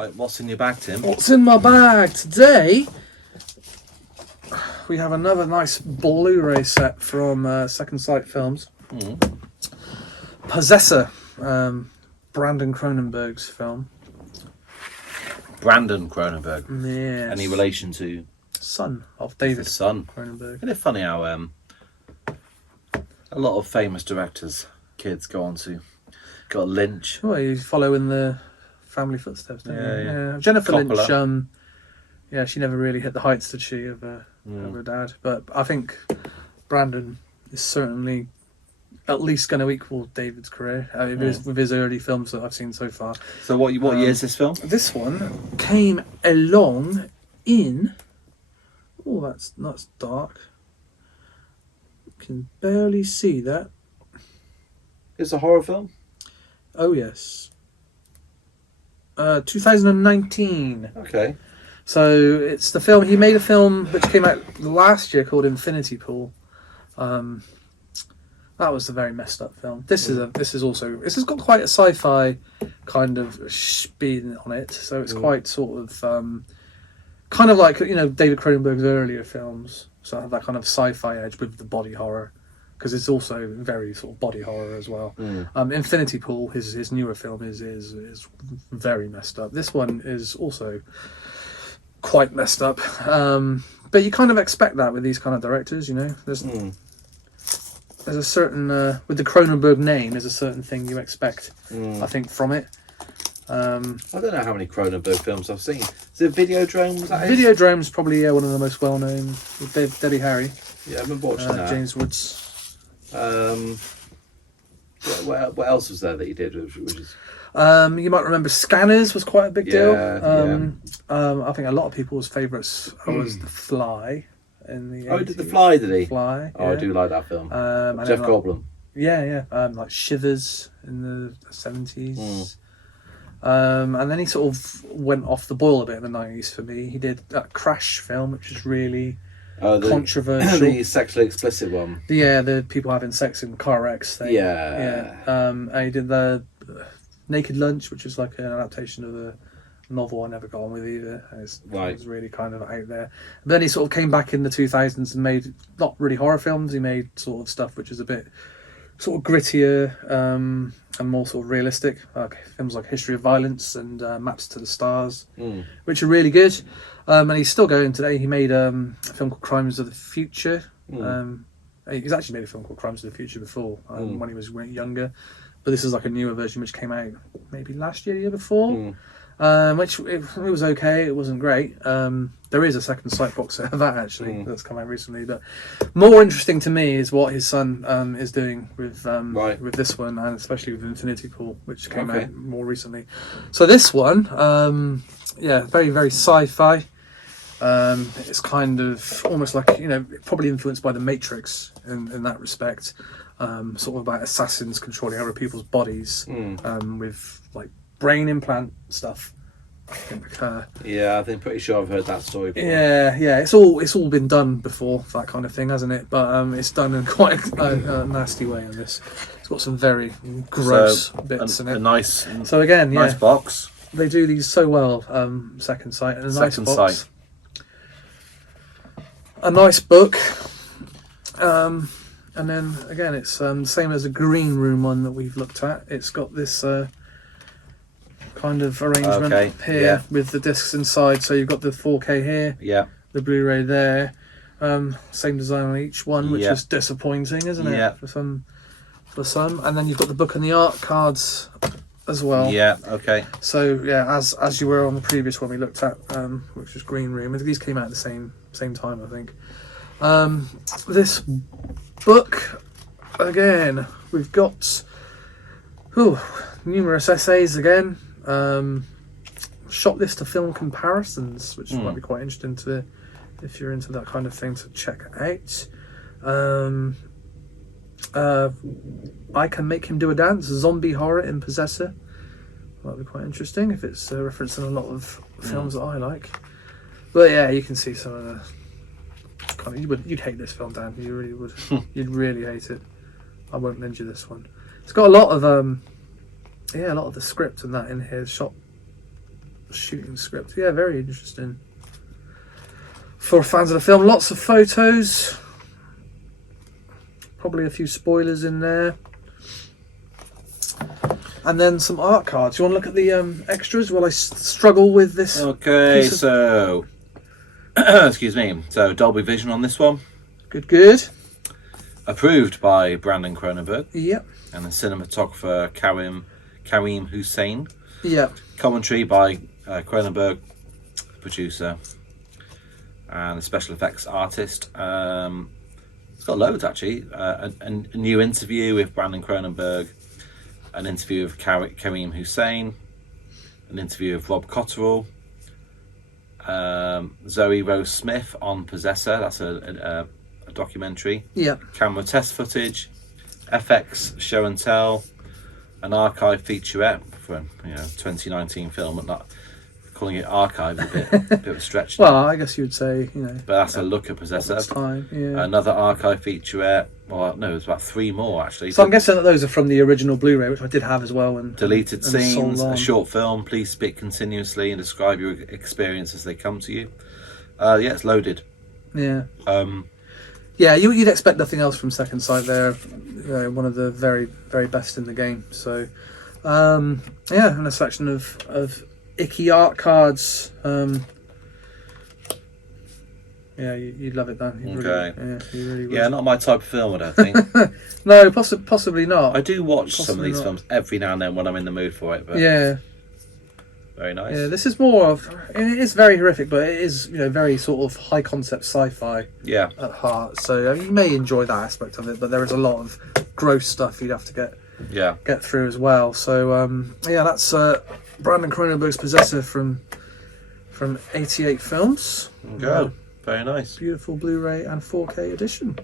Right, what's in your bag, Tim? What's in my bag today? We have another nice Blu-ray set from Second Sight Films. Possessor, Brandon Cronenberg's film. Brandon Cronenberg. Yes. Any relation to Son of David his son? Cronenberg. Isn't it funny how a lot of famous directors' kids go on to got Lynch. Well, you follow in the family footsteps, don't you? Yeah. Jennifer Coppola. Lynch, she never really hit the heights, did she, of her dad? But I think Brandon is certainly at least going to equal David's career with his early films that I've seen so far. So what year is this film? This one came along in... Oh, that's dark. Can barely see that. It's a horror film? Oh, yes. 2019. Okay. So it's the film. He made a film which came out last year called Infinity Pool. That was a very messed up film. This has got quite a sci-fi kind of spin on it. So it's quite sort of kind of like David Cronenberg's earlier films. So I have that kind of sci-fi edge with the body horror, because it's also very sort of body horror as well. Infinity Pool, his newer film, is very messed up. This one is also quite messed up, but you kind of expect that with these kind of directors. There's a certain with the Cronenberg name, there's a certain thing you expect, I think, from it. I don't know how many Cronenberg films I've seen. Is it Videodrome? Was that it? Videodrome's probably one of the most well-known, with Debbie Harry. Yeah, I remember watching that. James Woods. What else was there that you did? Which is... you might remember Scanners was quite a big deal. Yeah. I think a lot of people's favourites was The Fly. In the 80s. He did The Fly, did he? Fly. Oh, yeah. I do like that film. Jeff Goldblum. Yeah. Like Shivers in the 70s. And then he sort of went off the boil a bit in the 90s for me. He did that Crash film, which is really controversial. The sexually explicit one. The people having sex in car wrecks thing. Yeah. And he did the Naked Lunch, which is like an adaptation of the novel I never got on with either. It was really kind of out there. But then he sort of came back in the 2000s and made not really horror films. He made sort of stuff which is a bit sort of grittier and more sort of realistic, like films like History of Violence and Maps to the Stars, which are really good. And he's still going today. He made a film called Crimes of the Future. He's actually made a film called Crimes of the Future before, when he was younger. But this is like a newer version which came out maybe last year, the year before. Which it was okay. It wasn't great. There is a Second Sight box set of that actually that's come out recently. But more interesting to me is what his son is doing with this one, and especially with Infinity Pool, which came out more recently. So this one, very very sci-fi. It's kind of almost like probably influenced by The Matrix in that respect. Sort of about assassins controlling other people's bodies with like brain implant stuff. I think. I'm pretty sure I've heard that story before. Yeah. It's all been done before, that kind of thing, hasn't it? But it's done in quite a nasty way in this. It's got some very gross bits in it. So again, nice box. They do these so well. Second Sight and nice box. A nice book. And then again, it's the same as a Green Room one that we've looked at. It's got this kind of arrangement here with the discs inside. So you've got the 4K here, the Blu-ray there. Same design on each one, which is disappointing, isn't it? For some. And then you've got the book and the art cards as well. Yeah. Okay. So as you were on the previous one we looked at, which was Green Room. These came out at the same time, I think. This book, again, we've got numerous essays again, shot list of film comparisons, which might be quite interesting if you're into that kind of thing, to check out. I Can Make Him Do a Dance, zombie horror in Possessor. Might be quite interesting if it's referencing a lot of films that I like. But yeah, you can see some of the you'd hate this film, Dan. You really would. You'd really hate it. I won't lend you this one. It's got a lot of the script and that in here shot shooting script. Yeah, very interesting. For fans of the film, lots of photos. Probably a few spoilers in there. And then some art cards. You want to look at the extras while I struggle with this? Okay, so... excuse me. So, Dolby Vision on this one. Good. Approved by Brandon Cronenberg. Yep. And the cinematographer Karim Hussein. Yep. Commentary by Cronenberg, producer, and the special effects artist. It's got loads, actually. A new interview with Brandon Cronenberg, an interview with Karim Hussein, an interview with Rob Cotterill, Zoe Rose Smith on Possessor, that's a documentary. Yeah. Camera test footage, FX show and tell, an archive featurette for a 2019 film, but not calling it archive a bit of a stretch. Well, I guess you'd say, But that's a look at Possessor. Time, yeah. Another archive featurette. Well, no, there's about 3 more actually. So I'm guessing that those are from the original Blu-ray, which I did have as well. And deleted scenes, so a short film. Please speak continuously and describe your experience as they come to you. Yeah, it's loaded. Yeah. Yeah, you'd expect nothing else from Second Sight there. One of the very, very best in the game. So, yeah, and a section of icky art cards. Yeah, you'd love it, Dan. You really would. Yeah, not my type of film, I don't think. No, possibly not. I do watch some of Possibly these not. films every now and then when I'm in the mood for it. But Yeah, very nice. yeah. This is more of. It is very horrific, but it is very sort of high concept sci-fi Yeah. at heart. So you may enjoy that aspect of it, but there is a lot of gross stuff you'd have to get through as well. So yeah, that's Brandon Cronenberg's Possessor from 88 Films. Go. Very nice. Beautiful Blu-ray and 4K edition.